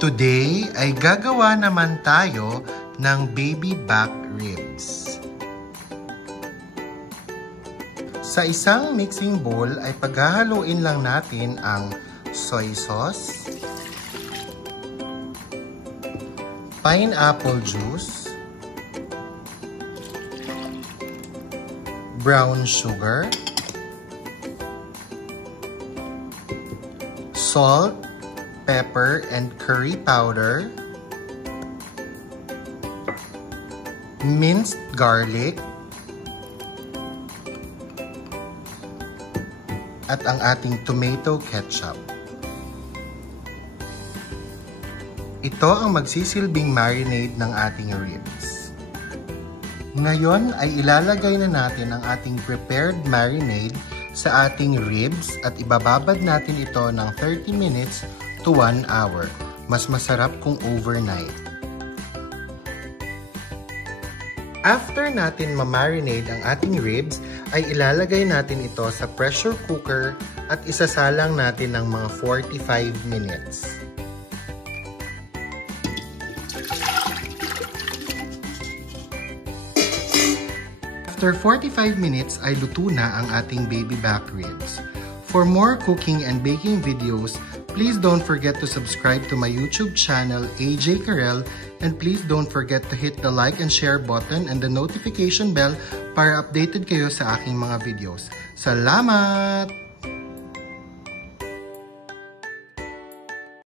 Today ay gagawa naman tayo ng baby back ribs. Sa isang mixing bowl ay paghahaluin lang natin ang soy sauce, pineapple juice, brown sugar, salt, pepper and curry powder, minced garlic, at ang ating tomato ketchup. Ito ang magsisilbing marinade ng ating ribs. Ngayon ay ilalagay na natin ang ating prepared marinade sa ating ribs at ibababad natin ito ng 30 minutes to 1 hour. Mas masarap kung overnight. After natin ma-marinate ang ating ribs, ay ilalagay natin ito sa pressure cooker at isasalang natin ng mga 45 minutes. After 45 minutes ay luto na ang ating baby back ribs. For more cooking and baking videos, please don't forget to subscribe to my YouTube channel, AJ Karel, and please don't forget to hit the like and share button and the notification bell para updated kayo sa aking mga videos. Salamat!